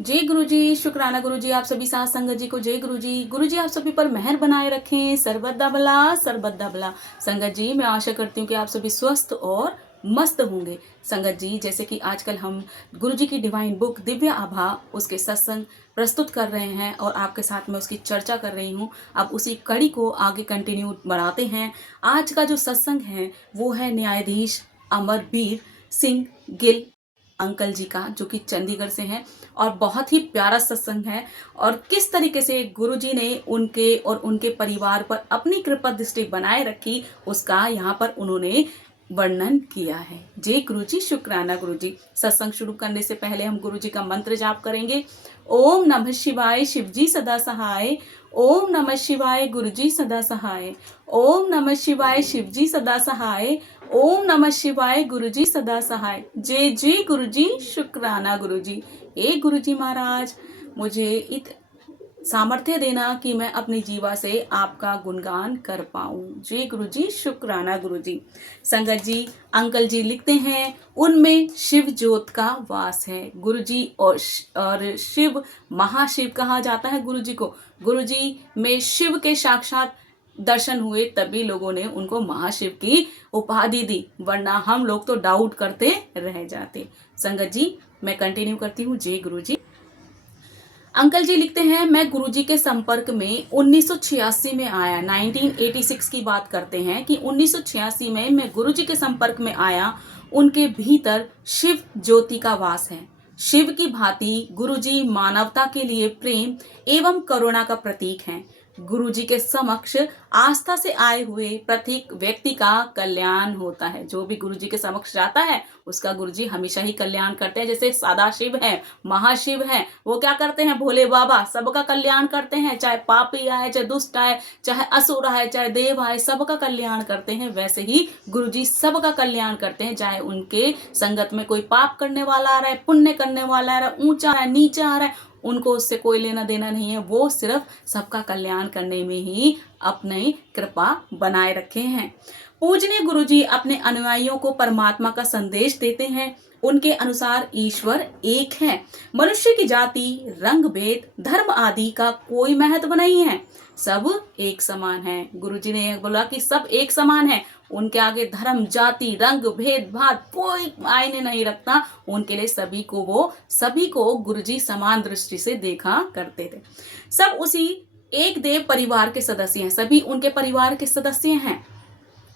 जय गुरु जी, शुक्राना गुरु जी, आप सभी साथ संगत जी को जय गुरु जी। गुरु जी आप सभी पर मेहर बनाए रखें, सर्वदा भला सर्वदा भला। संगत जी मैं आशा करती हूँ कि आप सभी स्वस्थ और मस्त होंगे। संगत जी जैसे कि आजकल हम गुरु जी की डिवाइन बुक दिव्य आभा उसके सत्संग प्रस्तुत कर रहे हैं और आपके साथ में उसकी चर्चा कर रही हूँ। अब उसी कड़ी को आगे कंटिन्यू बढ़ाते हैं। आज का जो सत्संग है वो है न्यायाधीश अमरवीर सिंह गिल अंकल जी का, जो कि चंडीगढ़ से हैं और बहुत ही प्यारा सत्संग है। और किस तरीके से गुरु जी ने उनके और उनके परिवार पर अपनी कृपा दृष्टि बनाए रखी उसका यहाँ पर उन्होंने वर्णन किया है। जय गुरु जी, शुक्राना गुरु जी। सत्संग शुरू करने से पहले हम गुरु जी का मंत्र जाप करेंगे। ओम नमः शिवाय, शिव जी सदा सहाय। ओम नमः शिवाय, गुरु जी सदा सहाय। ओम नमः शिवाय, शिव जी सदा सहाय। ओम नमः शिवाय, गुरु जी सदा सहाय। जय जय गुरु जी, शुक्राना गुरु जी। ए गुरु जी महाराज, मुझे इत सामर्थ्य देना कि मैं अपनी जीवा से आपका गुणगान कर पाऊं। जय गुरु जी, शुक्राना गुरु जी। संगत जी अंकल जी लिखते हैं उनमें शिव ज्योत का वास है। गुरु जी और शिव महाशिव कहा जाता है गुरु जी को। गुरु जी में शिव के साक्षात दर्शन हुए तभी लोगों ने उनको महाशिव की उपाधि दी, वरना हम लोग तो डाउट करते रह जाते। संगत जी मैं कंटिन्यू करती हूँ। जय गुरु जी। अंकल जी लिखते हैं मैं गुरुजी के संपर्क में 1986 में आया। 1986 की बात करते हैं कि 1986 में मैं गुरुजी के संपर्क में आया। उनके भीतर शिव ज्योति का वास है। शिव की भांति गुरुजी मानवता के लिए प्रेम एवं करुणा का प्रतीक हैं। गुरुजी के समक्ष आस्था से आए हुए प्रत्येक व्यक्ति का कल्याण होता है। जो भी गुरुजी के समक्ष जाता है उसका गुरुजी हमेशा ही कल्याण करते हैं। जैसे सदाशिव है, महाशिव है, वो क्या करते हैं, भोले बाबा सबका कल्याण करते हैं। चाहे पापी आए, चाहे दुष्ट आए, चाहे असुर आए, चाहे देव आए, सबका कल्याण करते हैं। वैसे ही गुरुजी सबका कल्याण करते हैं। चाहे उनके संगत में कोई पाप करने वाला आ रहा है, पुण्य करने वाला आ रहा है, ऊंचा आ रहा है, नीचा आ रहा है, उनको उससे कोई लेना देना नहीं है। वो सिर्फ सबका कल्याण करने में ही अपनी कृपा बनाए रखे हैं। पूजनीय गुरुजी अपने अनुयायियों को परमात्मा का संदेश देते हैं। उनके अनुसार ईश्वर एक है। मनुष्य की जाति, रंग भेद, धर्म आदि का कोई महत्व नहीं है, सब एक समान है। गुरुजी ने बोला कि सब एक समान है। उनके आगे धर्म, जाति, रंग, भेद भाव कोई मायने नहीं रखता। उनके लिए सभी को गुरुजी समान दृष्टि से देखा करते थे। सब उसी एक देव परिवार के सदस्य हैं। सभी उनके परिवार के सदस्य हैं।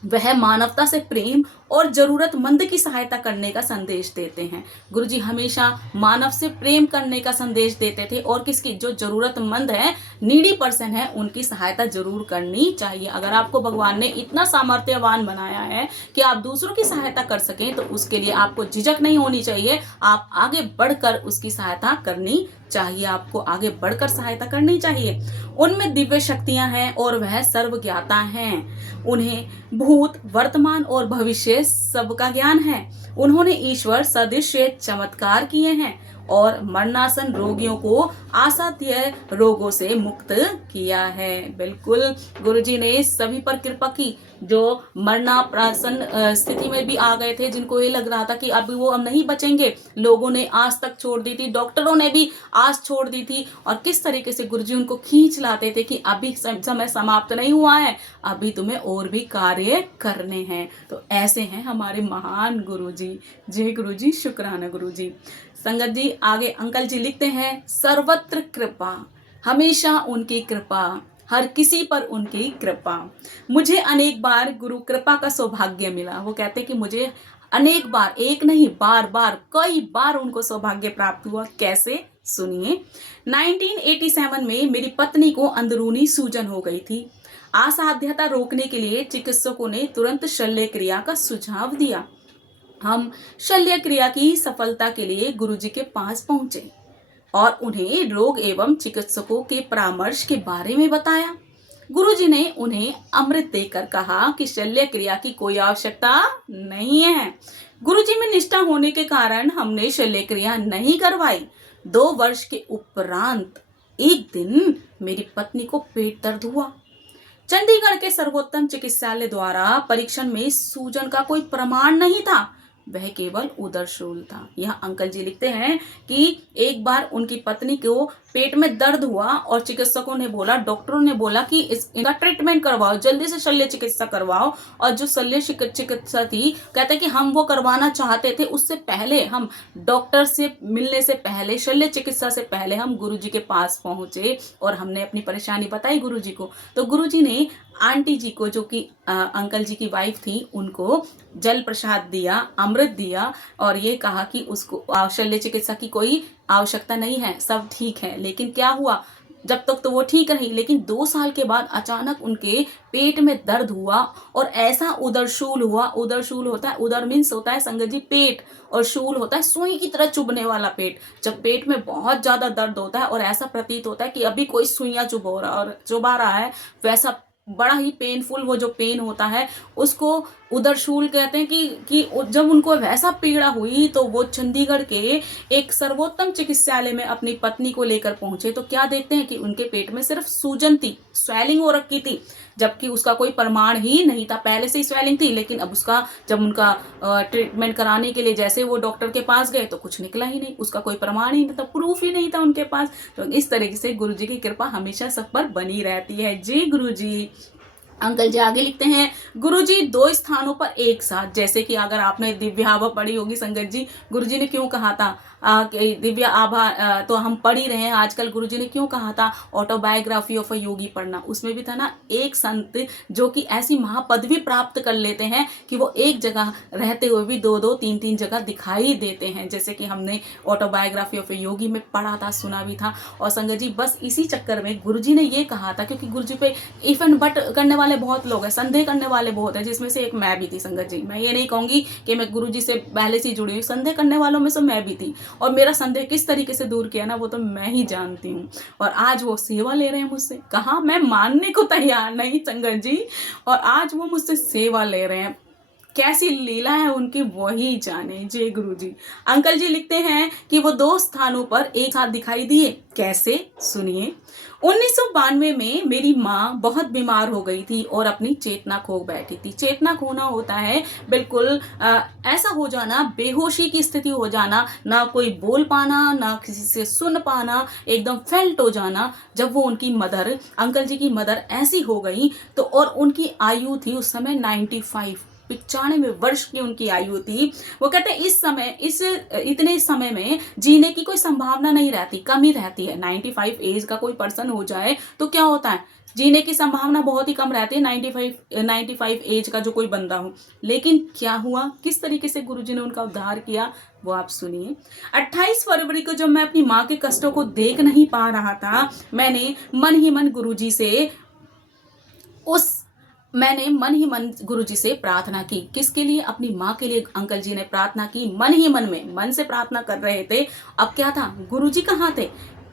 वह मानवता से प्रेम और जरूरतमंद की सहायता करने का संदेश देते हैं। गुरुजी हमेशा मानव से प्रेम करने का संदेश देते थे और किसकी, जो जरूरतमंद है, नीडी पर्सन है, उनकी सहायता जरूर करनी चाहिए। अगर आपको भगवान ने इतना सामर्थ्यवान बनाया है कि आप दूसरों की सहायता कर सकें तो उसके लिए आपको झिझक नहीं होनी चाहिए। आप आगे बढ़कर उसकी सहायता करनी चाहिए। आपको आगे बढ़कर सहायता करनी चाहिए। उनमें दिव्य शक्तियां हैं और वह सर्वज्ञाता हैं। उन्हें भूत, वर्तमान और भविष्य सबका ज्ञान है। उन्होंने ईश्वर सदृश चमत्कार किए हैं और मरणासन रोगियों को असाध्य रोगों से मुक्त किया है। बिल्कुल गुरुजी ने सभी पर कृपा की। जो मरणासन स्थिति में भी आ गए थे, जिनको ये लग रहा था कि अभी वो अब नहीं बचेंगे, लोगों ने आस तक छोड़ दी थी, डॉक्टरों ने भी आस छोड़ दी थी। और किस तरीके से गुरुजी उनको खींच लाते थे कि अभी समय समाप्त नहीं हुआ है, अभी तुम्हें और भी कार्य करने हैं। तो ऐसे हैं हमारे महान गुरुजी। जय गुरुजी, शुक्राना गुरुजी। संगत जी आगे अंकल जी लिखते हैं सर्वत्र कृपा, हमेशा उनकी कृपा, हर किसी पर उनकी कृपा। मुझे अनेक बार गुरु कृपा का सौभाग्य मिला। वो कहते हैं कि मुझे अनेक बार, एक नहीं, बार बार, कई बार उनको सौभाग्य प्राप्त हुआ। कैसे, सुनिए। 1987 में मेरी पत्नी को अंदरूनी सूजन हो गई थी। असाध्यता रोकने के लिए चिकित्सकों ने तुरंत शल्य क्रिया का सुझाव दिया। हम शल्य क्रिया की सफलता के लिए गुरुजी के पास पहुंचे और उन्हें रोग एवं चिकित्सकों के परामर्श के बारे में बताया। गुरुजी ने उन्हें अमृत देकर कहा कि शल्य क्रिया की कोई आवश्यकता नहीं है। गुरुजी में निष्ठा होने के कारण हमने शल्य क्रिया नहीं करवाई। 2 वर्ष के उपरांत एक दिन मेरी पत्नी को पेट दर्द हुआ। चंडीगढ़ के सर्वोत्तम चिकित्सालय द्वारा परीक्षण में सूजन का कोई प्रमाण नहीं था। वह केवल उदरशूल था। यह अंकल जी लिखते हैं कि एक बार उनकी पत्नी को पेट में दर्द हुआ और चिकित्सकों ने बोला, डॉक्टरों ने बोला कि इनका ट्रीटमेंट करवाओ, जल्दी से शल्य चिकित्सा करवाओ। और जो शल्य चिकित्सा थी, कहते कि हम वो करवाना चाहते थे, उससे पहले हम डॉक्टर से मिलने से पहले, शल्य चिकित्सा से पहले हम गुरुजी के पास पहुंचे और हमने अपनी परेशानी बताई गुरुजी को। तो गुरुजी ने आंटी जी को, जो कि अंकल जी की वाइफ थी, उनको जल प्रसाद दिया, अमृत दिया और ये कहा कि उसको शल्य चिकित्सा की कोई आवश्यकता नहीं है, सब ठीक है। लेकिन क्या हुआ, जब तक तो वो ठीक रही, लेकिन 2 साल के बाद अचानक उनके पेट में दर्द हुआ और ऐसा उदरशूल हुआ। उदरशूल होता है, उदर मीन्स होता है संगत जी पेट, और शूल होता है सुई की तरह चुभने वाला पेट। जब पेट में बहुत ज्यादा दर्द होता है और ऐसा प्रतीत होता है कि अभी कोई सुइयां चुभा रहा है, वैसा बड़ा ही पेनफुल वो जो पेन होता है उसको उदरशूल कहते हैं। कि जब उनको वैसा पीड़ा हुई तो वो चंडीगढ़ के एक सर्वोत्तम चिकित्सालय में अपनी पत्नी को लेकर पहुंचे। तो क्या देखते हैं कि उनके पेट में सिर्फ सूजन थी, स्वेलिंग हो रखी थी, जबकि उसका कोई प्रमाण ही नहीं था। पहले से ही स्वेलिंग थी, लेकिन अब उसका जब उनका ट्रीटमेंट कराने के लिए जैसे वो डॉक्टर के पास गए तो कुछ निकला ही नहीं, उसका कोई प्रमाण ही नहीं था, प्रूफ ही नहीं था उनके पास। तो इस तरीके से गुरुजी की कृपा हमेशा सब पर बनी रहती है। जी गुरुजी। अंकल जी आगे लिखते हैं, गुरुजी 2 स्थानों पर एक साथ, जैसे कि अगर आपने दिव्य आभा पढ़ी होगी संगत जी, गुरुजी ने क्यों कहा था दिव्य आभा तो हम पढ़ ही रहे हैं आजकल। गुरुजी ने क्यों कहा था ऑटोबायोग्राफी ऑफ अ योगी पढ़ना, उसमें भी था ना एक संत जो कि ऐसी महापदवी प्राप्त कर लेते हैं कि वो एक जगह रहते हुए भी 2-2, 3-3 जगह दिखाई देते हैं, जैसे कि हमने ऑटोबायोग्राफी ऑफ अ योगी में पढ़ा था, सुना भी था। और संगत जी बस इसी चक्कर में गुरुजी ने ये कहा था, क्योंकि गुरुजी पे इफ एंड बट करने वाले बहुत लोग हैं, संदेह करने वाले बहुत हैं, जिसमें से एक मैं भी थी संगत जी। मैं ये नहीं कहूंगी कि मैं गुरुजी से पहले से जुड़ी हुई, संदेह करने वालों में से मैं भी थी। और मेरा संदेह किस तरीके से दूर किया ना, वो तो मैं ही जानती हूँ। और आज वो सेवा ले रहे हैं मुझसे, कहा मैं मानने को तैयार नहीं संगत जी, और आज वो मुझसे सेवा ले रहे हैं। कैसी लीला है उनकी वही जाने। जय गुरु जी। अंकल जी लिखते हैं कि वो 2 स्थानों पर एक साथ दिखाई दिए। कैसे, सुनिए। 1992 में मेरी माँ बहुत बीमार हो गई थी और अपनी चेतना खो बैठी थी। चेतना खोना होता है बिल्कुल ऐसा हो जाना, बेहोशी की स्थिति हो जाना, ना कोई बोल पाना, ना किसी से सुन पाना, एकदम फेल्ट हो जाना। जब वो उनकी मदर, अंकल जी की मदर ऐसी हो गई तो, और उनकी आयु थी उस समय 95 वर्ष की उनकी आयु थी। वो कहते हैं इतने समय में जीने की कोई संभावना नहीं रहती, कम ही रहती है। 95 एज का कोई पर्सन हो जाए तो क्या होता है, जीने की संभावना बहुत ही कम रहती है 95 एज का जो कोई बंदा हो। लेकिन क्या हुआ, किस तरीके से गुरुजी ने उनका उद्धार किया, वो आप सुनिए। 28 फरवरी को जब मैं अपनी माँ के कष्टों को देख नहीं पा रहा था, मैंने मन ही मन गुरुजी से प्रार्थना की। किसके लिए? अपनी माँ के लिए अंकल जी ने प्रार्थना की, मन ही मन में, मन से प्रार्थना कर रहे थे। अब क्या था, गुरुजी कहाँ थे?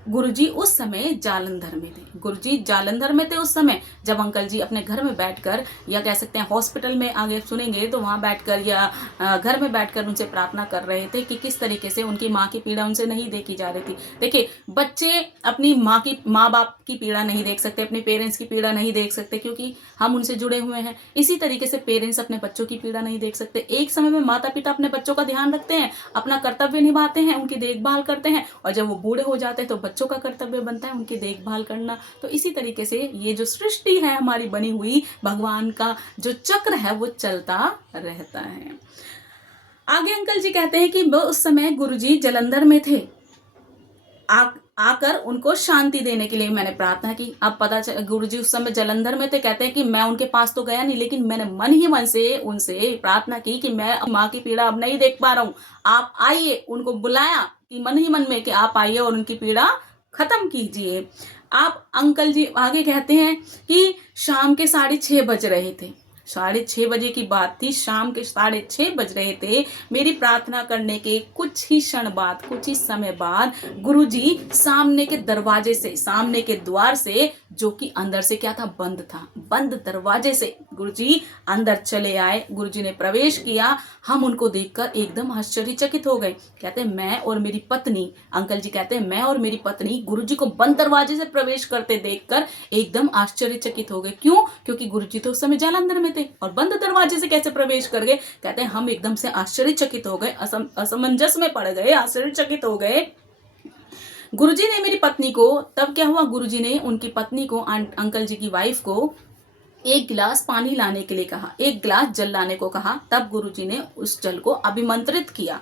गुरुजी उस समय जालंधर में थे। गुरुजी जालंधर में थे उस समय, जब अंकल जी अपने घर में बैठकर, या कह सकते हैं हॉस्पिटल में आगे सुनेंगे तो वहां बैठकर या घर में बैठकर उनसे प्रार्थना कर रहे थे कि किस तरीके से उनकी माँ की पीड़ा उनसे नहीं देखी जा रही थी। देखिए, बच्चे अपनी माँ बाप की पीड़ा नहीं देख सकते, अपने पेरेंट्स की पीड़ा नहीं देख सकते, क्योंकि हम उनसे जुड़े हुए हैं। इसी तरीके से पेरेंट्स अपने बच्चों की पीड़ा नहीं देख सकते। एक समय में माता पिता अपने बच्चों का ध्यान रखते हैं, अपना कर्तव्य निभाते हैं, उनकी देखभाल करते हैं, और जब वो बूढ़े हो जाते हैं तो बच्चों का कर्तव्य बनता है उनकी देखभाल करना। तो इसी तरीके से ये जो सृष्टि है हमारी बनी हुई, भगवान का जो चक्र है वो चलता रहता है। आगे अंकल जी कहते हैं कि वो उस समय गुरुजी जालंधर में थे। आकर उनको शांति देने के लिए मैंने प्रार्थना की। अब पता चला गुरुजी उस समय जालंधर में थे। कहते हैं कि मैं उनके पास तो गया नहीं, लेकिन मैंने मन ही मन से उनसे प्रार्थना की कि मैं माँ की पीड़ा अब नहीं देख पा रहा हूँ, आप आइए। उनको बुलाया कि मन ही मन में कि आप आइए और उनकी पीड़ा खत्म कीजिए। आप अंकल जी आगे कहते हैं कि शाम के 6:30 बज रहे थे। 6:30 बजे की बात थी, शाम के 6:30 बज रहे थे। मेरी प्रार्थना करने के कुछ ही क्षण बाद, कुछ ही समय बाद, गुरुजी सामने के दरवाजे से, सामने के द्वार से, जो कि अंदर से क्या था, बंद था, बंद दरवाजे से गुरुजी अंदर चले आए, गुरुजी ने प्रवेश किया। हम उनको देखकर एकदम आश्चर्यचकित हो गए। कहते मैं और मेरी पत्नी, अंकल जी कहते हैं मैं और मेरी पत्नी गुरुजी को बंद दरवाजे से प्रवेश करते देखकर एकदम आश्चर्यचकित हो गए। क्यों? क्योंकि गुरुजी तो उस समय जालंधर में थे और बंद दरवाजे से कैसे प्रवेश कर गए। कहते हैं हम एकदम से आश्चर्यचकित हो गए, असमंजस में पड़ गए, आश्चर्यचकित हो गए। गुरुजी ने मेरी पत्नी को, तब क्या हुआ, गुरुजी ने उनकी पत्नी को, अंकल जी की वाइफ को एक गिलास पानी लाने के लिए कहा, एक गिलास जल लाने को कहा। तब गुरुजी ने उस जल को अभिमंत्रित किया।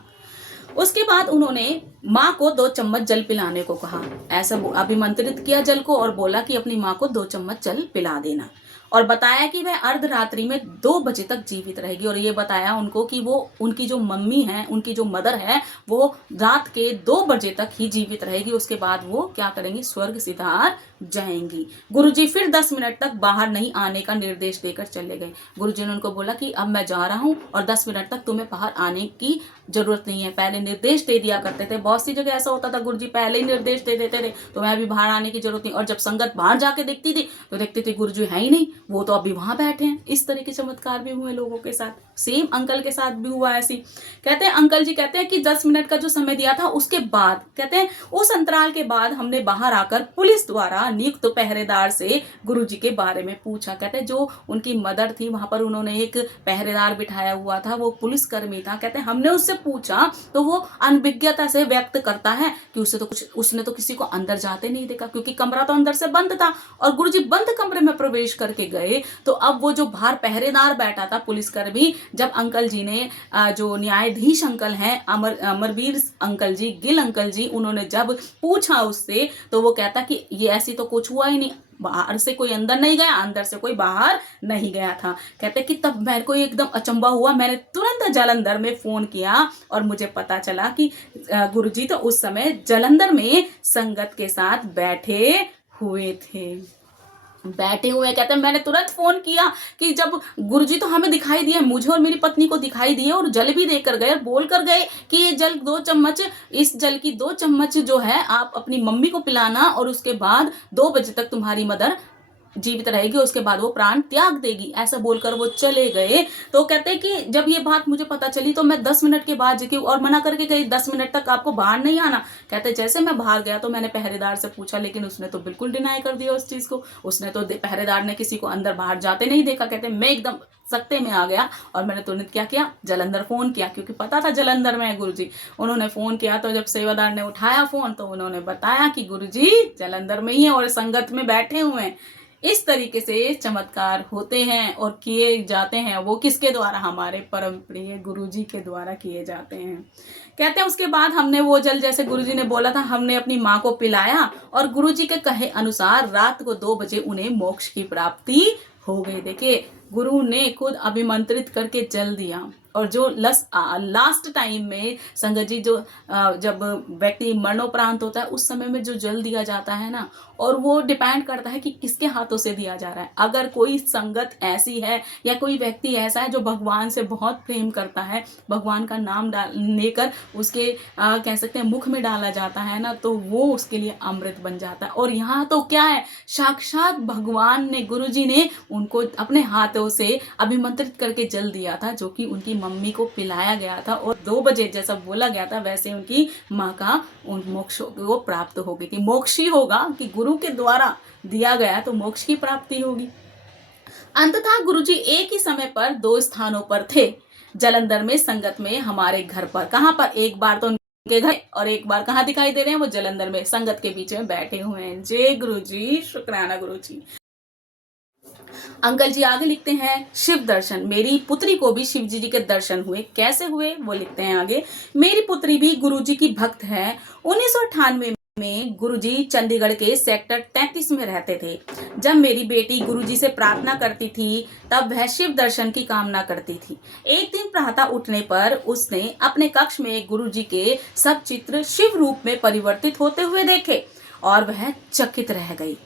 उसके बाद उन्होंने माँ को 2 चम्मच जल पिलाने को कहा। ऐसा अभिमंत्रित किया जल को और बोला कि अपनी माँ को 2 चम्मच जल पिला देना, और बताया कि वह अर्धरात्रि में 2 बजे तक जीवित रहेगी। और ये बताया उनको कि वो उनकी जो मम्मी है, उनकी जो मदर है, वो रात के 2 बजे तक ही जीवित रहेगी। उसके बाद वो क्या करेंगी, स्वर्ग सिधार जाएंगी। गुरुजी फिर 10 मिनट तक बाहर नहीं आने का निर्देश देकर चले गए। गुरुजी ने उनको बोला कि अब मैं जा रहा हूँ और 10 मिनट तक तुम्हें बाहर आने की जरूरत नहीं है। पहले निर्देश दे दिया करते थे, बहुत सी जगह ऐसा होता था, गुरुजी पहले ही निर्देश दे देते थे, तुम्हें अभी बाहर आने की जरूरत नहीं। और जब संगत बाहर जाके देखती थी तो देखती थी गुरुजी है ही नहीं, वो तो अभी वहां बैठे हैं। इस तरह के चमत्कार भी हुए लोगों के साथ, सेम अंकल के साथ भी हुआ ऐसी। कहते हैं अंकल जी कहते हैं कि 10 मिनट का जो समय दिया था उसके बाद, कहते हैं उस अंतराल के बाद हमने बाहर आकर पुलिस द्वारा नियुक्त पहरेदार से गुरुजी के बारे में पूछा। कहते हैं जो उनकी मदर थी वहां पर उन्होंने एक पहरेदार बिठाया हुआ था, वो पुलिसकर्मी था। कहते हैं हमने उससे पूछा तो वो अनभिज्ञता से व्यक्त करता है कि उसने तो किसी को अंदर जाते नहीं देखा, क्योंकि कमरा तो अंदर से बंद था और गुरुजी बंद कमरे में प्रवेश करके गए। तो अब वो जो बाहर पहरेदार बैठा था पुलिसकर्मी, जब अंकल जी ने जो न्यायाधीश अंकल हैं अमरवीर अंकल जी, गिल अंकल जी, उन्होंने जब पूछा उससे तो वो कहता कि ये ऐसी तो कुछ हुआ ही नहीं, बाहर से कोई अंदर नहीं गया, अंदर से कोई बाहर नहीं गया था। कहते कि तब मेरे को एकदम अचंबा हुआ, मैंने तुरंत जालंधर में फोन किया और मुझे पता चला कि गुरुजी तो उस समय जालंधर में संगत के साथ बैठे हुए थे। कहते हैं मैंने तुरंत फोन किया कि जब गुरुजी तो हमें दिखाई दिए, मुझे और मेरी पत्नी को दिखाई दिए और जल भी देकर गए, बोल कर गए कि ये जल 2 चम्मच, इस जल की 2 चम्मच जो है आप अपनी मम्मी को पिलाना और उसके बाद 2 बजे तक तुम्हारी मदर जीवित रहेगी, उसके बाद वो प्राण त्याग देगी। ऐसा बोलकर वो चले गए। तो कहते हैं कि जब ये बात मुझे पता चली तो मैं 10 मिनट के बाद और मना करके गई, 10 मिनट तक आपको बाहर नहीं आना। कहते जैसे मैं बाहर गया तो मैंने पहरेदार से पूछा, लेकिन उसने तो बिल्कुल डिनाई कर दिया उस चीज को। उसने तो, पहरेदार ने किसी को अंदर बाहर जाते नहीं देखा। कहते मैं एकदम सख्ते में आ गया और मैंने तुरंत क्या किया, जालंधर फोन किया, क्योंकि पता था जालंधर में है गुरुजी। उन्होंने फोन किया तो जब सेवादार ने उठाया फोन तो उन्होंने बताया कि गुरुजी जालंधर में ही है और संगत में बैठे हुए हैं। इस तरीके से चमत्कार होते हैं और किए जाते हैं। वो किसके द्वारा, हमारे परम प्रिय गुरुजी के द्वारा किए जाते हैं। कहते हैं उसके बाद हमने वो जल, जैसे गुरुजी ने बोला था, हमने अपनी माँ को पिलाया और गुरुजी के कहे अनुसार रात को 2 बजे उन्हें मोक्ष की प्राप्ति हो गई। देखिए गुरु ने खुद अभिमंत्रित करके जल दिया। और जो लास्ट टाइम में संगत जी, जो जब व्यक्ति मरणोपरांत होता है उस समय में जो जल दिया जाता है ना, और वो डिपेंड करता है कि किसके हाथों से दिया जा रहा है। अगर कोई संगत ऐसी है या कोई व्यक्ति ऐसा है जो भगवान से बहुत प्रेम करता है, भगवान का नाम लेकर उसके कह सकते हैं मुख में डाला जाता है ना, तो वो उसके लिए अमृत बन जाता है। और यहाँ तो क्या है, साक्षात भगवान ने, गुरुजी ने उनको अपने हाथों से अभिमंत्रित करके जल दिया था, जो कि उनकी मम्मी को पिलाया गया था। और 2 बजे जैसा बोला गया था वैसे उनकी माँ का उन मोक्ष को प्राप्त हो गई थी। मोक्ष ही होगा कि गुरु के द्वारा दिया गया तो मोक्ष की प्राप्ति होगी। अंततः गुरुजी एक ही समय पर 2 स्थानों पर थे, जालंधर में, संगत में, हमारे घर पर। कहाँ पर, एक बार तो उनके घर और एक बार कहाँ दिखाई दे रहे हैं, वो जालंधर में संगत के बीच में बैठे हुए हैं। जय गुरुजी, शुक्राना गुरुजी। अंकल जी आगे लिखते हैं, शिव दर्शन, मेरी पुत्री को भी शिव जी के दर्शन हुए। कैसे हुए वो लिखते हैं आगे। मेरी पुत्री भी गुरुजी की भक्त है। 1998 में गुरुजी चंडीगढ़ के सेक्टर 33 में रहते थे। जब मेरी बेटी गुरुजी से प्रार्थना करती थी तब वह शिव दर्शन की कामना करती थी। एक दिन प्रातः उठने पर उसने अपने कक्ष में गुरुजी के सब चित्र शिव रूप में परिवर्तित होते हुए देखे और वह चकित रह गई।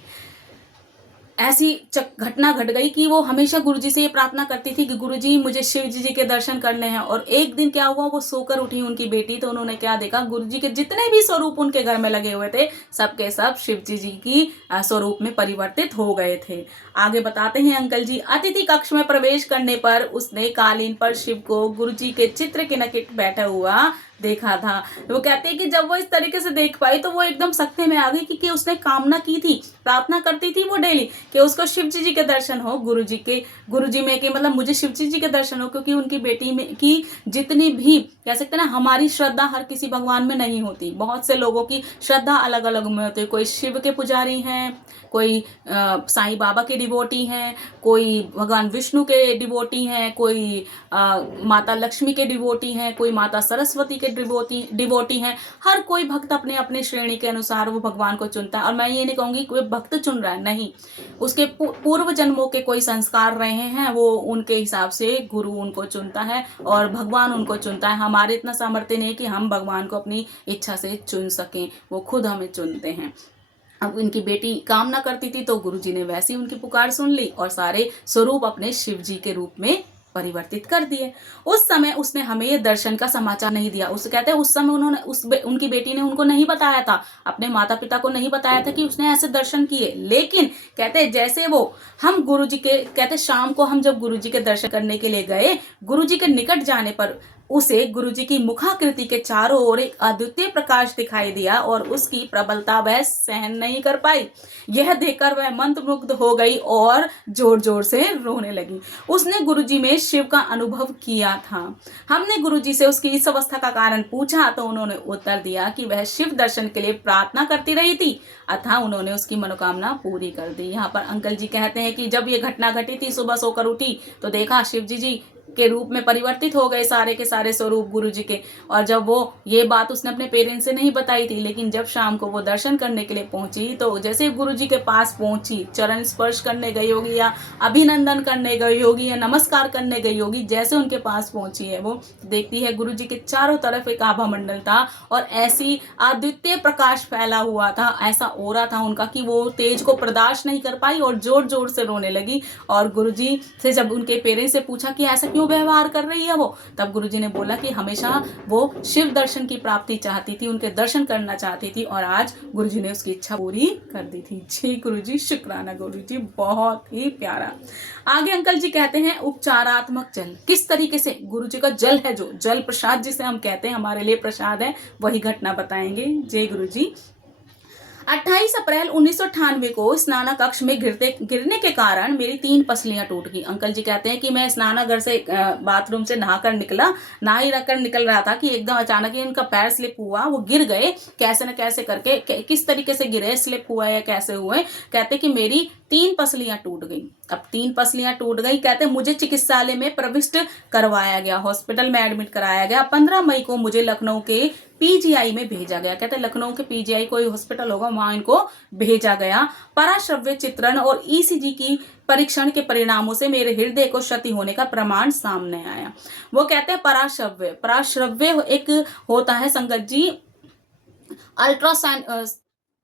ऐसी घटना घट गई कि वो हमेशा गुरुजी से ये प्रार्थना करती थी कि गुरुजी मुझे शिव जी के दर्शन करने हैं। और एक दिन क्या हुआ, वो सोकर उठी उनकी बेटी, तो उन्होंने क्या देखा, गुरुजी के जितने भी स्वरूप उनके घर में लगे हुए थे सबके सब शिव जी की स्वरूप में परिवर्तित हो गए थे। आगे बताते हैं अंकल जी, अतिथि कक्ष में प्रवेश करने पर उसने कालीन पर शिव को गुरुजी के चित्र के निकट बैठा हुआ देखा था। वो कहते हैं कि जब वो इस तरीके से देख पाई तो वो एकदम सकते में आ गई, क्योंकि उसने कामना की थी, प्रार्थना करती थी वो डेली कि उसको शिव जी के दर्शन हो, गुरु जी में कि मतलब मुझे शिव जी के दर्शन हो, क्योंकि उनकी बेटी में की जितनी भी कह सकते हैं ना, हमारी श्रद्धा हर किसी भगवान में नहीं होती। बहुत से लोगों की श्रद्धा अलग अलग में होती है। कोई शिव के पुजारी हैं, कोई साईं बाबा के डिवोटी हैं, कोई भगवान विष्णु के डिवोटी हैं, कोई माता लक्ष्मी के डिवोटी हैं, कोई माता सरस्वती के डिवोटी हैं। हर कोई भक्त अपने अपने श्रेणी के अनुसार वो भगवान को चुनता है। और मैं ये नहीं कहूंगी कोई भक्त चुन रहा है, नहीं, उसके पूर्व जन्मों के कोई संस्कार रहे हैं, वो उनके हिसाब से गुरु उनको चुनता है और भगवान उनको चुनता है। हमारे इतना सामर्थ्य नहीं कि हम भगवान को अपनी इच्छा से चुन सकें, वो खुद हमें चुनते हैं। अब इनकी बेटी कामना करती थी तो गुरुजी ने वैसी उनकी पुकार सुन ली और सारे स्वरूप अपने शिव जी के रूप में परिवर्तित कर दिए। उस समय उसने हमें ये दर्शन का समाचार नहीं दिया। उस कहते हैं उस समय उन्होंने उनकी बेटी ने उनको नहीं बताया था, अपने माता पिता को नहीं बताया था कि उसने ऐसे दर्शन किए। लेकिन कहते जैसे वो हम गुरुजी के कहते शाम को हम जब गुरुजी के दर्शन करने के लिए गए, गुरुजी के निकट जाने पर उसे गुरुजी की मुखाकृति के चारों ओर एक अद्वितीय प्रकाश दिखाई दिया और उसकी प्रबलता वह सहन नहीं कर पाई। यह देखकर वह मंत्रमुग्ध हो गई और जोर जोर से रोने लगी। उसने गुरुजी में शिव का अनुभव किया था। हमने गुरुजी से उसकी इस अवस्था का कारण पूछा तो उन्होंने उत्तर दिया कि वह शिव दर्शन के लिए प्रार्थना करती रही थी, अतः उन्होंने उसकी मनोकामना पूरी कर दी। यहाँ पर अंकल जी कहते हैं कि जब ये घटना घटी थी, सुबह सोकर उठी तो देखा शिव जी के रूप में परिवर्तित हो गए सारे के सारे स्वरूप गुरु जी के। और जब वो ये बात उसने अपने पेरेंट्स से नहीं बताई थी, लेकिन जब शाम को वो दर्शन करने के लिए पहुंची तो जैसे गुरु जी के पास पहुंची, चरण स्पर्श करने गई होगी या अभिनंदन करने गई होगी या नमस्कार करने गई होगी, जैसे उनके पास पहुंची है वो देखती है गुरु जी के चारों तरफ एक आभा मंडल था और ऐसी अद्वितीय प्रकाश फैला हुआ था, ऐसा ओरा था उनका कि वो तेज को बर्दाश्त नहीं कर पाई और जोर जोर से रोने लगी। और गुरु जी से जब उनके पेरेंट्स से पूछा कि ऐसा क्यों व्यवहार कर रही है वो, तब गुरुजी ने बोला कि हमेशा वो शिव दर्शन की प्राप्ति चाहती थी, उनके दर्शन करना चाहती थी और आज गुरुजी ने उसकी इच्छा पूरी कर दी थी। जी गुरुजी, शुक्राना गुरुजी, बहुत ही प्यारा। आगे अंकल जी कहते हैं उपचारात्मक जल, किस तरीके से गुरुजी का जल है, जो जल प्रसाद जिसे हम कहते हैं, हमारे लिए प्रसाद है, वही घटना बताएंगे। जय गुरुजी। 28 अप्रैल 1998 को स्नाना कक्ष में गिरने के कारण मेरी 3 पसलियां टूट गई। अंकल जी कहते हैं कि मैं स्नानागार से बाथरूम से नहा ही रखकर निकल रहा था कि एकदम अचानक ही इनका पैर स्लिप हुआ, वो गिर गए कैसे न कैसे करके। किस तरीके से गिरे, स्लिप हुआ या कैसे हुए, कहते कि मेरी 3 पसलियां टूट गई। अब 3 पसलियां टूट गई, कहते मुझे चिकित्सालय में प्रविष्ट करवाया गया, हॉस्पिटल में एडमिट कराया गया। 15 मई को मुझे लखनऊ के पीजीआई में भेजा गया। कहते लखनऊ के पीजीआई कोई हॉस्पिटल होगा, वहां इनको भेजा गया। पराश्रव्य चित्रण और ईसीजी की परीक्षण के परिणामों से मेरे हृदय को क्षति होने का प्रमाण सामने आया। वो कहते हैं पराश्रव्य एक होता है संगत जी,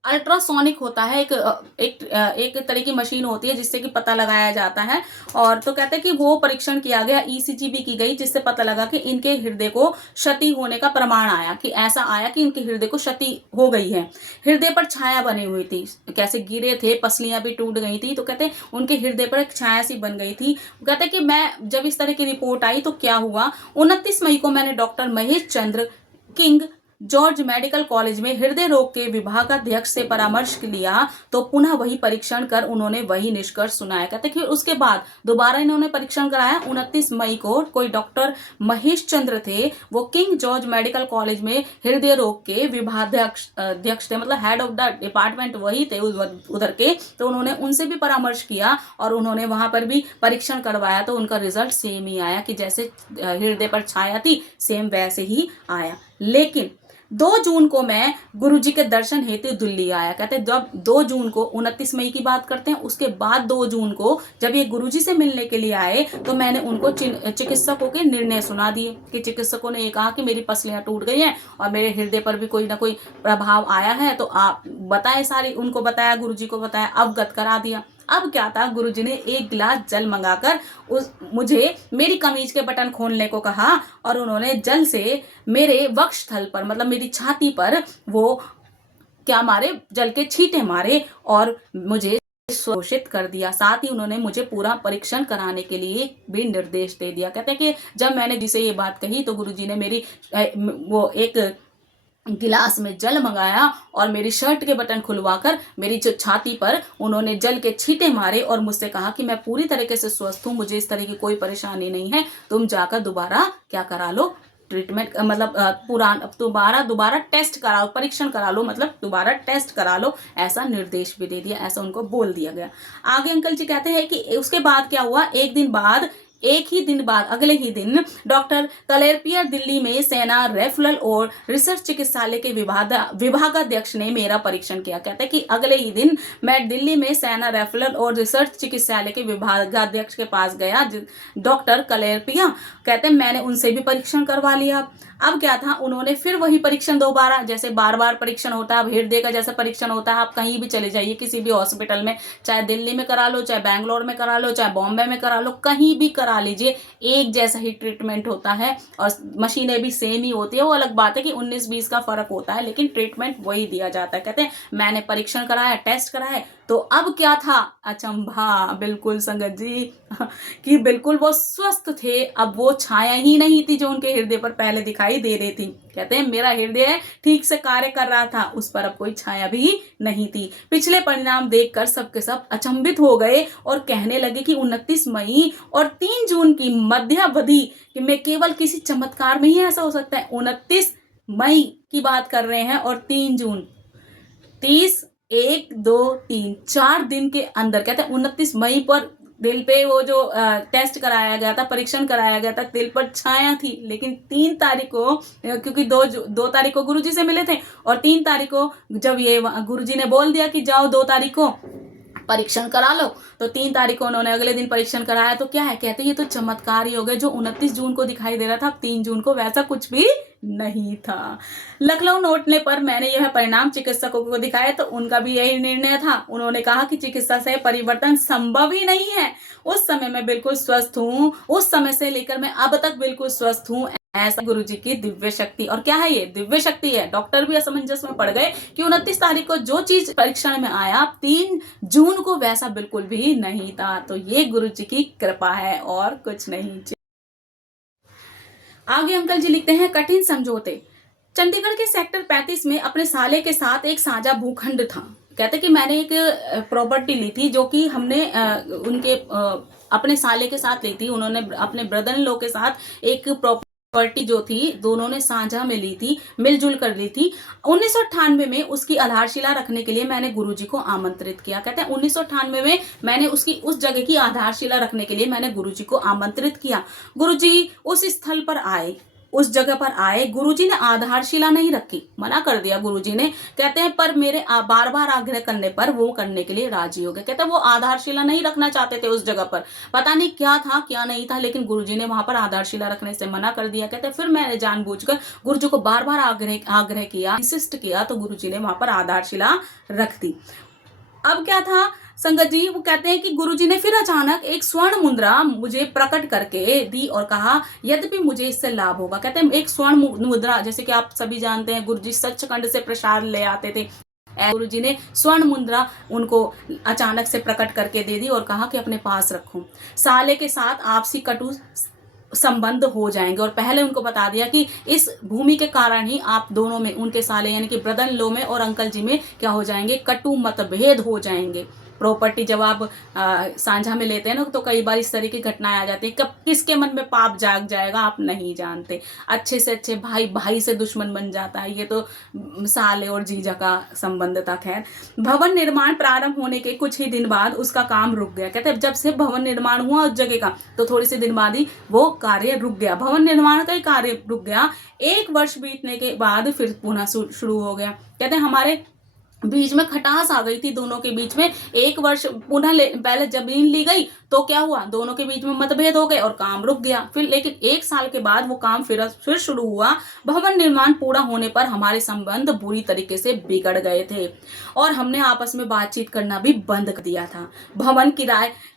अल्ट्रासोनिक होता है, एक तरह की मशीन होती है जिससे कि पता लगाया जाता है। और तो कहते हैं कि वो परीक्षण किया गया, ईसीजी भी की गई, जिससे पता लगा कि इनके हृदय को क्षति होने का प्रमाण आया, कि ऐसा आया कि इनके हृदय को क्षति हो गई है। हृदय पर छाया बनी हुई थी, कैसे गिरे थे, पसलियां भी टूट गई थी, तो कहते हैं उनके हृदय पर एक छाया सी बन गई थी। कहते हैं कि मैं जब इस तरह की रिपोर्ट आई तो क्या हुआ, 29 मई को मैंने doctor Mahesh Chandra king George medical college में हृदय रोग के विभागाध्यक्ष से परामर्श लिया तो पुनः वही परीक्षण कर उन्होंने वही निष्कर्ष सुनाया। कहते कि उसके बाद दोबारा इन्होंने परीक्षण कराया। 29 मई को कोई डॉक्टर महेश चंद्र थे, वो किंग जॉर्ज मेडिकल कॉलेज में हृदय रोग के विभागाध्यक्ष थे, मतलब हेड ऑफ द डिपार्टमेंट वही थे उधर के। तो उन्होंने उनसे भी परामर्श किया और उन्होंने वहां पर भी परीक्षण करवाया, तो उनका रिजल्ट सेम ही आया कि जैसे हृदय पर छाया थी सेम वैसे ही आया। लेकिन 2 जून को मैं गुरुजी के दर्शन हेतु दिल्ली आया। कहते जब 2 जून को, 29 मई की बात करते हैं, उसके बाद 2 जून को जब ये गुरुजी से मिलने के लिए आए तो मैंने उनको चिकित्सकों के निर्णय सुना दिए कि चिकित्सकों ने ये कहा कि मेरी पसलियां टूट गई हैं और मेरे हृदय पर भी कोई ना कोई प्रभाव आया है, तो आप बताएं, सारी उनको बताया, गुरुजी को बताया, अवगत करा दिया। अब क्या था, गुरुजी ने एक गिलास जल मंगाकर मुझे मेरी कमीज के बटन खोलने को कहा और उन्होंने जल से मेरे वक्षस्थल पर, मतलब मेरी छाती पर वो क्या मारे, जल के छींटे मारे और मुझे घोषित कर दिया। साथ ही उन्होंने मुझे पूरा परीक्षण कराने के लिए भी निर्देश दे दिया। कहते हैं कि जब मैंने जिसे ये बात कही तो गुरुजी ने मेरी वो एक गिलास में जल मंगाया और मेरी शर्ट के बटन खुलवाकर मेरी जो छाती पर उन्होंने जल के छींटे मारे और मुझसे कहा कि मैं पूरी तरीके से स्वस्थ हूँ, मुझे इस तरह की कोई परेशानी नहीं है, तुम जाकर दोबारा क्या करा लो, ट्रीटमेंट, मतलब दोबारा टेस्ट करा लो, परीक्षण करा लो, मतलब दोबारा टेस्ट करा लो, ऐसा निर्देश भी दे दिया, ऐसा उनको बोल दिया गया। आगे अंकल जी कहते हैं कि उसके बाद क्या हुआ, एक ही दिन बाद अगले ही दिन डॉक्टर कलेरपियर दिल्ली में सेना रेफरल और रिसर्च चिकित्सालय के विभागाध्यक्ष ने मेरा परीक्षण किया। कहते हैं कि अगले ही दिन मैं दिल्ली में सेना रेफरल और रिसर्च चिकित्सालय के विभागाध्यक्ष के पास गया, डॉक्टर कलेरपिया। कहते हैं मैंने उनसे भी परीक्षण करवा लिया। अब क्या था, उन्होंने फिर वही परीक्षण दोबारा, जैसे बार बार परीक्षण होता है, अब हृदय का जैसा परीक्षण होता है, आप कहीं भी चले जाइए किसी भी हॉस्पिटल में, चाहे दिल्ली में करा लो, चाहे बैंगलोर में करा लो, चाहे बॉम्बे में करा लो, कहीं भी करा लीजिए, एक जैसा ही ट्रीटमेंट होता है और मशीनें भी सेम ही होती है। वो अलग बात है कि 19-20 का फर्क होता है, लेकिन ट्रीटमेंट वही दिया जाता है। कहते हैं मैंने परीक्षण कराया, टेस्ट कराया, तो अब क्या था, अचंभा, बिल्कुल संगत जी कि बिल्कुल वो स्वस्थ थे। अब वो छाया ही नहीं थी जो उनके हृदय पर पहले दिखाई दे रही थी। कहते हैं मेरा हृदय ठीक से कार्य कर रहा था, उस पर अब कोई छाया भी नहीं थी। पिछले परिणाम देखकर सबके सब अचंभित हो गए और कहने लगे कि 29 मई और 3 जून की मध्यावधि में केवल किसी चमत्कार में ही ऐसा हो सकता है। 29 मई की बात कर रहे हैं और 3 जून, 30, 1, 2, 3, 4 दिन के अंदर। कहते हैं 29 मई पर दिल पे वो जो टेस्ट कराया गया था, परीक्षण कराया गया था, दिल पर छाया थी, लेकिन 3 तारीख को, क्योंकि 2 तारीख को गुरुजी से मिले थे और 3 तारीख को जब ये गुरुजी ने बोल दिया कि जाओ 2 तारीख को परीक्षण करा लो, तो 3 तारीख को उन्होंने अगले दिन परीक्षण कराया। तो क्या है, कहते हैं ये तो चमत्कार ही हो गया, जो 29 जून को दिखाई दे रहा था 3 जून को वैसा कुछ भी नहीं था। लखनऊ लौटने पर मैंने यह परिणाम चिकित्सकों को दिखाया तो उनका भी यही निर्णय था। उन्होंने कहा कि चिकित्सा से परिवर्तन संभव ही नहीं है। उस समय मैं बिल्कुल स्वस्थ हूँ, उस समय से लेकर मैं अब तक बिल्कुल स्वस्थ हूँ। ऐसा गुरुजी की दिव्य शक्ति। और क्या है ये दिव्य शक्ति है। डॉक्टर भी असमंजस में पड़ गए कि 29 तारीख को जो चीज परीक्षण में आया 3 जून को वैसा बिल्कुल भी नहीं था। तो ये गुरुजी की कृपा है और कुछ नहीं। आगे अंकल जी लिखते हैं कठिन समझौते। चंडीगढ़ के सेक्टर 35 में अपने साले के साथ एक साझा भूखंड था। कहते कि मैंने एक प्रॉपर्टी ली थी जो कि हमने उनके अपने साले के साथ ली थी। उन्होंने अपने ब्रदर इन लॉ के साथ एक प्रॉपर्टी जो थी दोनों ने साझा में ली थी, मिलजुल कर ली थी। 1998 में उसकी आधारशिला रखने के लिए मैंने गुरुजी को आमंत्रित किया। कहते हैं 1998 में मैंने उस जगह की आधारशिला रखने के लिए मैंने गुरुजी को आमंत्रित किया। गुरुजी उस स्थल पर आए, उस जगह पर आए। गुरुजी ने आधारशिला नहीं रखी, मना कर दिया गुरुजी ने। कहते हैं पर मेरे बार बार आग्रह करने पर वो करने के लिए राजी हो गए। कहते हैं वो आधारशिला नहीं रखना चाहते थे उस जगह पर, पता नहीं क्या था क्या नहीं था, लेकिन गुरुजी ने वहां पर आधारशिला रखने से मना कर दिया। कहते हैं फिर मैंने जानबूझकर गुरुजी को बार बार आग्रह किया, इंसिस्ट किया, तो गुरुजी ने वहां पर आधारशिला रख दी। अब क्या था संगत जी, वो कहते हैं कि गुरुजी ने फिर अचानक एक स्वर्ण मुद्रा मुझे प्रकट करके दी और कहा यद्यपि मुझे इससे लाभ होगा। कहते हैं एक स्वर्ण मुद्रा, जैसे कि आप सभी जानते हैं गुरुजी सचखंड से प्रसाद ले आते थे, गुरुजी ने स्वर्ण मुद्रा उनको अचानक से प्रकट करके दे दी और कहा कि अपने पास रखो, साले के साथ आपसी कटु संबंध हो जाएंगे। और पहले उनको बता दिया कि इस भूमि के कारण ही आप दोनों में, उनके साले यानी कि ब्रदर लो में और अंकल जी में क्या हो जाएंगे, कटु मतभेद हो जाएंगे। प्रॉपर्टी जब आप साझा में लेते हैं ना तो कई बार इस तरह की घटनाएं आ जाती है। कब किसके मन में पाप जाग जाएगा आप नहीं जानते। अच्छे से अच्छे भाई भाई से दुश्मन बन जाता है। ये तो साले और जीजा का संबंध था। खैर, भवन निर्माण प्रारंभ होने के कुछ ही दिन बाद उसका काम रुक गया। कहते हैं जब से भवन निर्माण हुआ उस जगह का तो थोड़ी सी दिन बाद ही वो कार्य रुक गया, भवन निर्माण का ही कार्य रुक गया। 1 वर्ष बीतने के बाद फिर पुनः शुरू हो गया। कहते हैं हमारे बीच में खटास आ गई थी दोनों के बीच में। एक वर्ष पुनः पहले जमीन ली गई तो क्या हुआ, दोनों के बीच में मतभेद हो गए और काम रुक गया। फिर लेकिन 1 साल के बाद वो काम फिर शुरू हुआ। भवन निर्माण पूरा होने पर हमारे संबंध बुरी तरीके से बिगड़ गए थे और हमने आपस में बातचीत करना भी बंद कर दिया था। भवन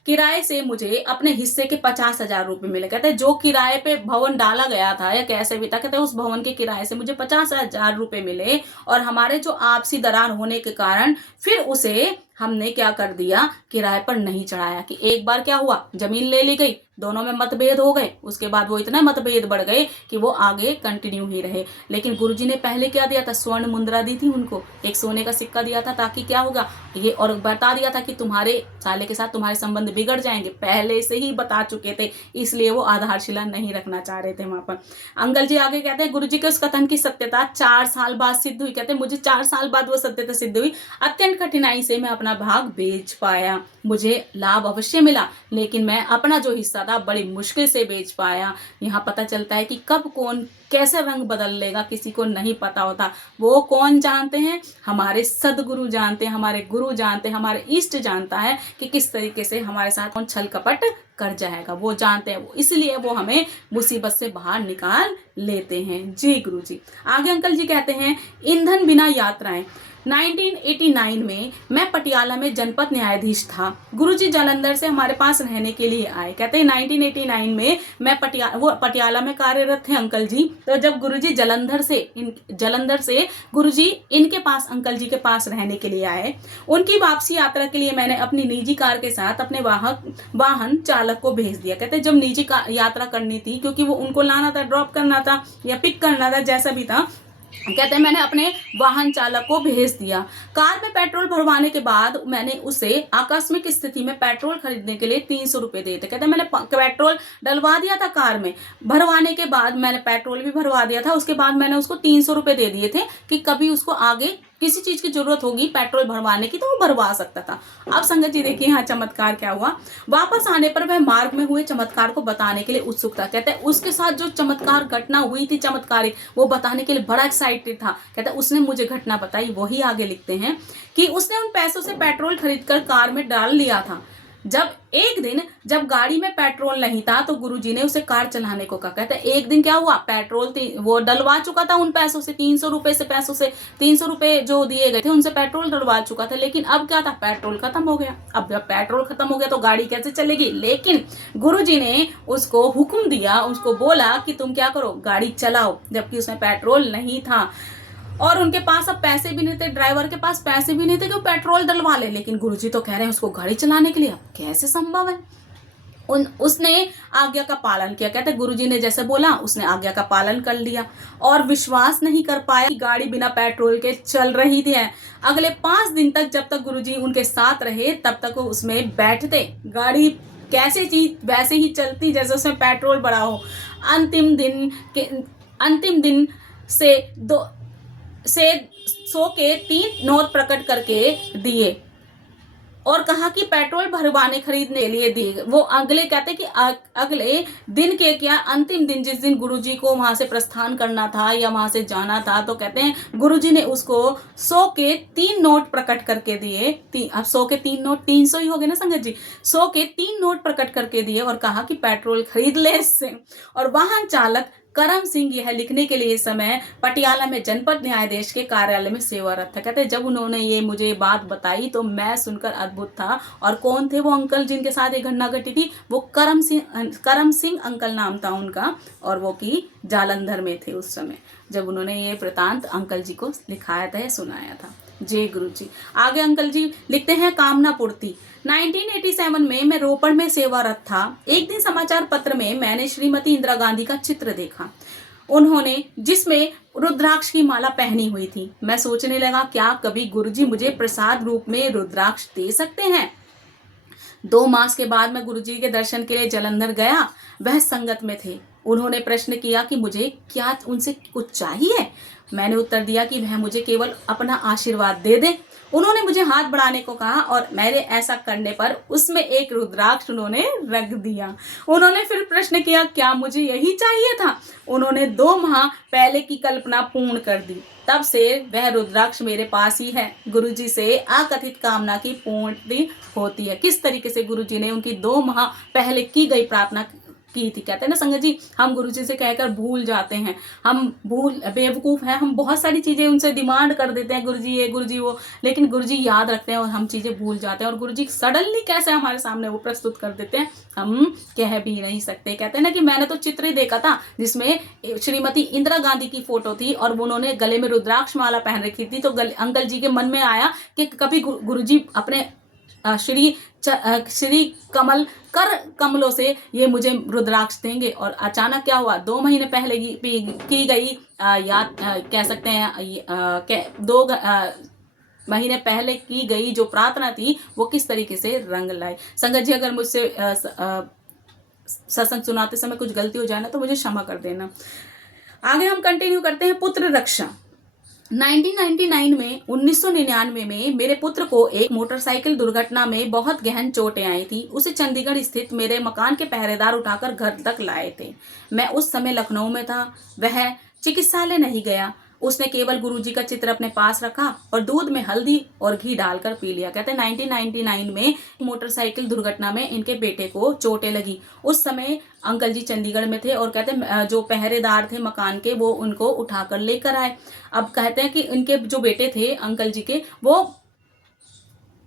किराए से मुझे अपने हिस्से के 50,000 रुपए मिले। कहते जो किराए पे भवन डाला गया था या कैसे भी था, कहते उस भवन के किराए से मुझे 50,000 रुपए मिले और हमारे जो आपसी दरार होने के कारण फिर उसे हमने क्या कर दिया, किराए पर नहीं चढ़ाया। कि एक बार क्या हुआ, जमीन ले ली गई, दोनों में मतभेद हो गए, उसके बाद वो इतना मतभेद बढ़ गए कि वो आगे कंटिन्यू ही रहे। लेकिन गुरुजी ने पहले क्या दिया था, स्वर्ण मुद्रा दी थी उनको, एक सोने का सिक्का दिया था, ताकि क्या होगा ये, और बता दिया था कि तुम्हारे साले के साथ तुम्हारे संबंध बिगड़ जाएंगे, पहले से ही बता चुके थे, इसलिए वो आधारशिला नहीं रखना चाह रहे थे वहां पर। अंकल जी आगे कहते हैं, गुरुजी के उस कथन की सत्यता 4 साल बाद सिद्ध हुई। कहते मुझे 4 साल बाद वो सत्यता सिद्ध हुई। अत्यंत कठिनाई से मैं अपना भाग बेच पाया। मुझे लाभ अवश्य मिला, लेकिन मैं अपना जो हिस्सा था बड़ी मुश्किल से बेच पाया। यहाँ पता चलता है कि कब कौन कैसे रंग बदल लेगा किसी को नहीं पता होता। वो कौन जानते हैं, हमारे सदगुरु जानते हैं, हमारे गुरु जानते हैं, हमारे इष्ट जानता है कि किस तरीके से हमारे साथ कौन छल कपट कर जाएगा, वो जानते हैं। इसलिए वो हमें मुसीबत से बाहर निकाल लेते हैं। जी गुरु जी। आगे अंकल जी कहते हैं, ईंधन बिना यात्राएं। 1989 में मैं पटियाला में जनपद न्यायाधीश था। गुरुजी जालंधर से हमारे पास रहने के लिए आए। कहते हैं 1989 में मैं पटियाला में कार्यरत थे अंकल जी। तो जब गुरुजी जलंधर से गुरुजी इनके पास, अंकल जी के पास रहने के लिए आए। उनकी वापसी यात्रा के लिए मैंने अपनी निजी कार के साथ अपने वाहन चालक को भेज दिया। कहते जब निजी यात्रा करनी थी, क्योंकि वो उनको लाना था, ड्रॉप करना था या पिक करना था, जैसा भी था, कहते हैं मैंने अपने वाहन चालक को भेज दिया। कार में पेट्रोल भरवाने के बाद मैंने उसे आकस्मिक स्थिति में पेट्रोल खरीदने के लिए 300 रुपए दिए थे। कहते हैं मैंने पेट्रोल डलवा दिया था कार में, भरवाने के बाद मैंने पेट्रोल भी भरवा दिया था, उसके बाद मैंने उसको 300 रुपए दे दिए थे कि कभी उसको आगे किसी चीज की जरूरत होगी पेट्रोल भरवाने की तो वो भरवा सकता था। अब संगत जी देखिए यहाँ चमत्कार क्या हुआ। वापस आने पर वह मार्ग में हुए चमत्कार को बताने के लिए उत्सुक था। कहते हैं उसके साथ जो चमत्कार घटना हुई थी चमत्कारिक, वो बताने के लिए बड़ा एक्साइटेड था। कहते हैं उसने मुझे घटना बताई, वही आगे लिखते हैं कि उसने उन पैसों से पेट्रोल खरीदकर कार में डाल लिया था। एक दिन जब गाड़ी में पेट्रोल नहीं था तो गुरुजी ने उसे कार चलाने को कहा। कहते एक दिन क्या हुआ, पेट्रोल वो डलवा चुका था उन पैसों से, 300 रुपए से, पैसों से 300 रुपए जो दिए गए थे उनसे पेट्रोल डलवा चुका था। लेकिन अब क्या था, पेट्रोल खत्म हो गया। अब जब पेट्रोल खत्म हो गया तो गाड़ी कैसे चलेगी। लेकिन गुरुजी ने उसको हुक्म दिया, उसको बोला कि तुम क्या करो, गाड़ी चलाओ, जबकि उसमें पेट्रोल नहीं था और उनके पास अब पैसे भी नहीं थे, ड्राइवर के पास पैसे भी नहीं थे कि वो पेट्रोल डलवा ले। लेकिन गुरुजी तो कह रहे हैं उसको गाड़ी चलाने के लिए, अब कैसे संभव है। उसने आज्ञा का पालन किया। कहते गुरुजी ने जैसे बोला उसने आज्ञा का पालन कर लिया और विश्वास नहीं कर पाया कि गाड़ी बिना पेट्रोल के चल रही थी। अगले 5 दिन तक जब तक गुरुजी उनके साथ रहे तब तक वो उसमें बैठते, गाड़ी कैसे चीज वैसे ही चलती जैसे उसमें पेट्रोल भरा हो। अंतिम दिन से 100 के 3 नोट प्रकट करके दिए और कहा कि पेट्रोल भरवाने खरीदने के लिए दिए। वो अगले कहते कि अगले दिन के क्या, अंतिम दिन जिस दिन गुरुजी को वहां से प्रस्थान करना था या वहां से जाना था, तो कहते हैं गुरुजी ने उसको 100 के 3 नोट प्रकट करके दिए। अब 100 के 3 नोट 300 ही हो गए ना संगत जी। 100 के 3 नोट प्रकट करके दिए और कहा कि पेट्रोल खरीद ले इससे। और वाहन चालक करम सिंह यह लिखने के लिए समय पटियाला में जनपद न्यायाधीश के कार्यालय में सेवारत था। कहते जब उन्होंने ये मुझे बात बताई तो मैं सुनकर अद्भुत था। और कौन थे वो अंकल जिनके साथ ये घटना घटी थी, वो करम सिंह अंकल नाम था उनका, और वो की जालंधर में थे उस समय जब उन्होंने ये वृतांत अंकल जी को लिखाया था, सुनाया था। जय गुरु जी। आगे अंकल जी लिखते हैं, कामना पूर्ति। 1987 में मैं रोपड़ में सेवारत था। एक दिन समाचार पत्र में मैंने श्रीमती इंदिरा गांधी का चित्र देखा, उन्होंने जिसमें रुद्राक्ष की माला पहनी हुई थी। मैं सोचने लगा क्या कभी गुरुजी मुझे प्रसाद रूप में रुद्राक्ष दे सकते हैं। 2 मास के बाद मैं गुरुजी के दर्शन के लिए जालंधर गया। वह संगत में थे। उन्होंने प्रश्न किया कि मुझे क्या उनसे कुछ चाहिए। मैंने उत्तर दिया कि वह मुझे केवल अपना आशीर्वाद दे दे। उन्होंने मुझे हाथ बढ़ाने को कहा और मेरे ऐसा करने पर उसमें एक रुद्राक्ष उन्होंने रख दिया। उन्होंने फिर प्रश्न किया, क्या मुझे यही चाहिए था? उन्होंने 2 माह पहले की कल्पना पूर्ण कर दी। तब से वह रुद्राक्ष मेरे पास ही है। गुरुजी से अकथित कामना की पूर्ति होती है। किस तरीके से गुरुजी ने उनकी 2 माह पहले की गई प्रार्थना की थी। कहते हैं ना संगत जी, हम गुरुजी से कहकर भूल जाते हैं, हम बेवकूफ हैं, हम बहुत सारी चीजें उनसे डिमांड कर देते हैं, गुरुजी ये गुरुजी वो, लेकिन गुरुजी याद रखते हैं और हम चीजें भूल जाते हैं। और गुरुजी सडनली कैसे हमारे सामने वो प्रस्तुत कर देते हैं, हम कह भी नहीं सकते। कहते हैं ना कि मैंने तो चित्र ही देखा था जिसमें श्रीमती इंदिरा गांधी की फोटो थी और उन्होंने गले में रुद्राक्ष माला पहन रखी थी। तो अंकल जी के मन में आया कि कभी गुरुजी अपने श्री कमल कर कमलों से ये मुझे रुद्राक्ष देंगे। और अचानक क्या हुआ, 2 महीने पहले की गई याद कह सकते हैं 2 महीने पहले की गई जो प्रार्थना थी वो किस तरीके से रंग लाई। संगत जी, अगर मुझसे सत्संग सुनाते समय कुछ गलती हो जाए ना तो मुझे क्षमा कर देना। आगे हम कंटिन्यू करते हैं। पुत्र रक्षा। 1999 में 1999 में मेरे पुत्र को एक मोटरसाइकिल दुर्घटना में बहुत गहन चोटें आई थी। उसे चंडीगढ़ स्थित मेरे मकान के पहरेदार उठाकर घर तक लाए थे। मैं उस समय लखनऊ में था। वह चिकित्सालय नहीं गया। उसने केवल गुरुजी का चित्र अपने पास रखा और दूध में हल्दी और घी डालकर पी लिया। कहते हैं 1999 में मोटरसाइकिल दुर्घटना में इनके बेटे को चोटें लगी। उस समय अंकल जी चंडीगढ़ में थे और कहते हैं जो पहरेदार थे मकान के वो उनको उठाकर लेकर आए। अब कहते हैं कि इनके जो बेटे थे अंकल जी के, वो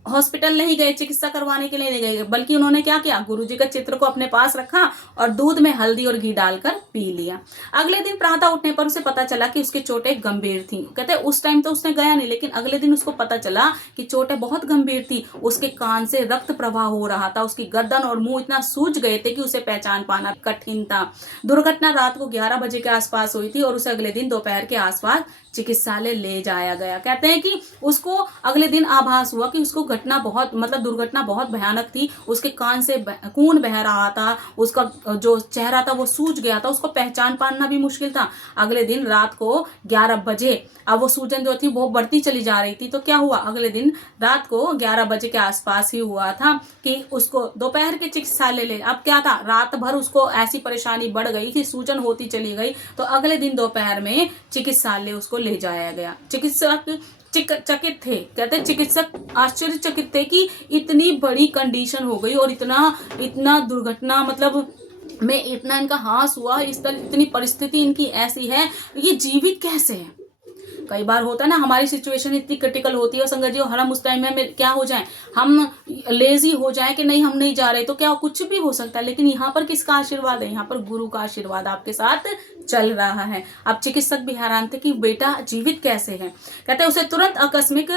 हॉस्पिटल नहीं गए, चिकित्सा करवाने के लिए नहीं गए, बल्कि उन्होंने क्या किया, गुरुजी का चित्र को अपने पास रखा और दूध में हल्दी और घी डालकर पी लिया। अगले दिन प्रातः उठने पर उसे पता चला कि उसकी चोटें गंभीर थी। कहते हैं उस टाइम तो उसने गया नहीं, लेकिन अगले दिन उसको पता चला कि चोटें बहुत गंभीर थी। उसके कान से रक्त प्रवाह हो रहा था, उसकी गर्दन और मुंह इतना सूज गए थे कि उसे पहचान पाना कठिन था। दुर्घटना रात को 11 बजे के आसपास हुई थी और उसे अगले दिन दोपहर के आसपास चिकित्सालय ले जाया गया। कहते हैं कि उसको अगले दिन आभास हुआ कि उसको दुर्घटना बहुत भयानक थी। उसके कान से खून बह रहा था, उसका जो चेहरा था वो सूज गया था, उसको पहचान पाना भी मुश्किल था। अगले दिन रात को 11 बजे, अब वो सूजन जो थी वो बढ़ती चली जा रही थी, तो क्या हुआ, अगले दिन रात को 11 बजे के आसपास ही हुआ था कि उसको दोपहर के चिकित्सालय ले। अब क्या था, रात भर उसको ऐसी परेशानी बढ़ गई कि सूजन होती चली गई, तो अगले दिन दोपहर में चिकित्सालय उसको ले जाया गया। चिकित्सक चकित थे। कहते चिकित्सक आश्चर्यचकित थे कि इतनी बड़ी कंडीशन हो गई और इतना दुर्घटना में इतना इनका हास हुआ, इतनी परिस्थिति इनकी ऐसी है, ये जीवित कैसे है। कई बार होता है ना, हमारी सिचुएशन इतनी क्रिटिकल होती है संगत जी, और हम उस टाइम में क्या हो जाए, हम लेजी हो जाए कि नहीं हम नहीं जा रहे, तो क्या कुछ भी हो सकता है। लेकिन यहाँ पर किसका आशीर्वाद है, यहाँ पर गुरु का आशीर्वाद आपके साथ चल रहा है। अब चिकित्सक भी हैरान थे कि बेटा जीवित कैसे है। कहते हैं उसे तुरंत आकस्मिक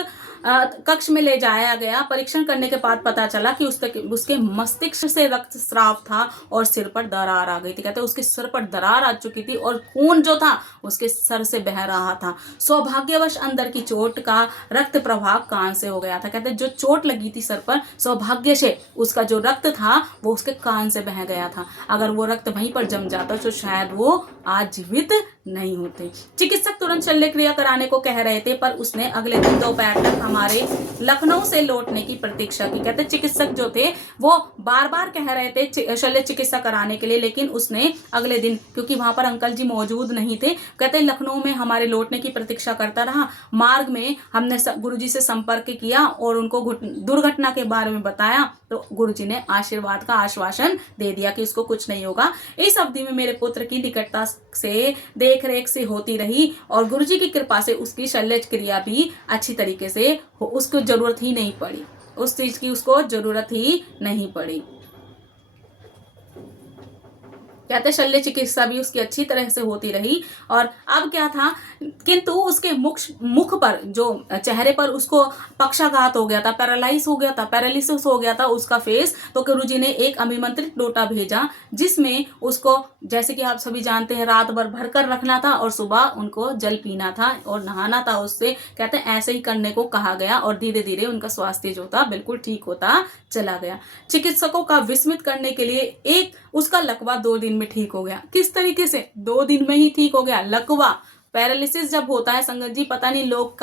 कक्ष में ले जाया गया। परीक्षण करने के बाद पता चला कि उसके मस्तिष्क से रक्त स्राव था और सिर पर दरार आ गई थी। कहते हैं उसके सिर पर दरार आ चुकी थी और खून जो था उसके सर से बह रहा था। सौभाग्यवश अंदर की चोट का रक्त प्रवाह कान से हो गया था। कहते हैं जो चोट लगी थी सर पर, सौभाग्य से उसका जो रक्त था वो उसके कान से बह गया था। अगर वो रक्त वहीं पर जम जाता तो शायद वो आज जीवित नहीं होते। चिकित्सक तुरंत शल्य क्रिया कराने को कह रहे थे, पर उसने अगले दिन दोपहर तक हमारे लखनऊ से लौटने की प्रतीक्षा की। कहते चिकित्सक जो थे वो बार बार कह रहे थे शल्य चिकित्सा कराने के लिए, लेकिन उसने अगले दिन, क्योंकि वहां पर अंकल जी मौजूद नहीं थे, कहते लखनऊ में हमारे लौटने की प्रतीक्षा करता रहा। मार्ग में हमने गुरुजी से संपर्क किया और उनको दुर्घटना के बारे में बताया, तो गुरुजी ने आशीर्वाद का आश्वासन दे दिया कि उसको कुछ नहीं होगा। इस अवधि में मेरे पुत्र की निकटता से देख रेख से होती रही और गुरुजी की कृपा से उसकी शल्य क्रिया भी अच्छी तरीके से उसको जरूरत ही नहीं पड़ी, उस चीज की उसको जरूरत ही नहीं पड़ी। कहते शल्य चिकित्सा भी उसकी अच्छी तरह से होती रही। और अब क्या था, किंतु उसके मुख पर जो चेहरे पर उसको पक्षाघात हो गया था, पैरालिसिस हो गया था उसका फेस। तो गुरुजी ने एक अभिमंत्रित लोटा भेजा जिसमें उसको, जैसे कि आप सभी जानते हैं, रात भर भरकर रखना था और सुबह उनको जल पीना था और नहाना था उससे। कहते हैं ऐसे ही करने को कहा गया और धीरे धीरे उनका स्वास्थ्य जो था बिल्कुल ठीक होता चला गया। चिकित्सकों का विस्मित करने के लिए उसका लकवा 2 दिन में ठीक हो गया। किस तरीके से 2 दिन में ही ठीक हो गया लकवा। पैरालिसिस जब होता है संगत जी, पता नहीं लोग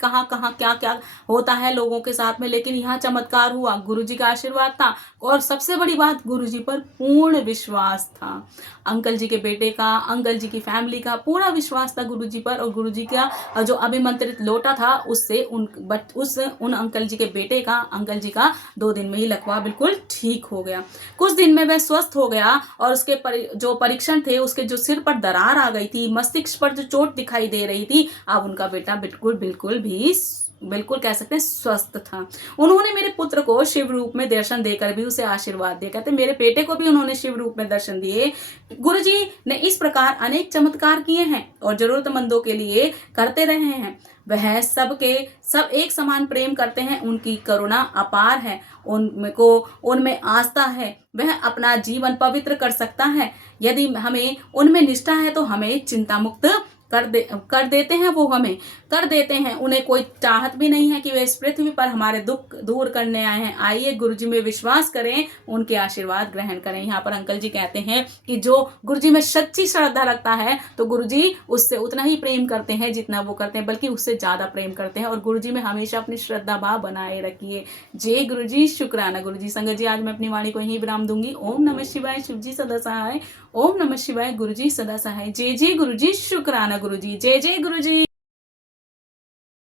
कहाँ कहाँ क्या क्या होता है लोगों के साथ में, लेकिन यहाँ चमत्कार हुआ, गुरुजी का आशीर्वाद था और सबसे बड़ी बात गुरुजी पर पूर्ण विश्वास था। अंकल जी के बेटे का, अंकल जी की फैमिली का पूरा विश्वास था गुरुजी पर, और गुरुजी का जो अभिमंत्रित लोटा था उससे उन अंकल जी के बेटे का, अंकल जी का 2 दिन में ही लकवा बिल्कुल ठीक हो गया। कुछ दिन में वह स्वस्थ हो गया और उसके जो परीक्षण थे, उसके जो सिर पर दरार आ गई थी, मस्तिष्क पर जो चोट दिखाई दे रही थी, अब उनका बेटा बिल्कुल कह सकते हैं स्वस्थ था। उन्होंने मेरे पुत्र को शिव रूप में दर्शन देकर भी उसे आशीर्वाद दिया। कहते मेरे बेटे को भी उन्होंने शिव रूप में दर्शन दिए। गुरुजी ने इस प्रकार अनेक चमत्कार किए हैं और जरूरतमंदों के लिए करते रहे हैं। वह सब एक समान प्रेम करते हैं, उनकी करुणा अपार है, उनमें आस्था है, वह अपना जीवन पवित्र कर सकता है। यदि हमें उनमें निष्ठा है तो हमें चिंता मुक्त कर देते हैं, वो हमें कर देते हैं। उन्हें कोई चाहत भी नहीं है कि वे इस पृथ्वी पर हमारे दुख दूर करने आए हैं। आइए गुरुजी में विश्वास करें, उनके आशीर्वाद ग्रहण करें। यहाँ पर अंकल जी कहते हैं कि जो गुरुजी में सच्ची श्रद्धा रखता है तो गुरुजी उससे उतना ही प्रेम करते हैं जितना वो करते हैं, बल्कि उससे ज्यादा प्रेम करते हैं। और गुरुजी में हमेशा अपनी श्रद्धा भाव बनाए रखिए। जय गुरुजी, शुक्राना गुरुजी। संगत जी, आज मैं अपनी वाणी को यहीं विराम दूंगी। ओम नमः शिवाय, शिव जी सदा सहाय। ओम नमः शिवाय, गुरुजी सदा सहाय। जय जय गुरुजी, शुक्राना गुरुजी। जय जय गुरुजी।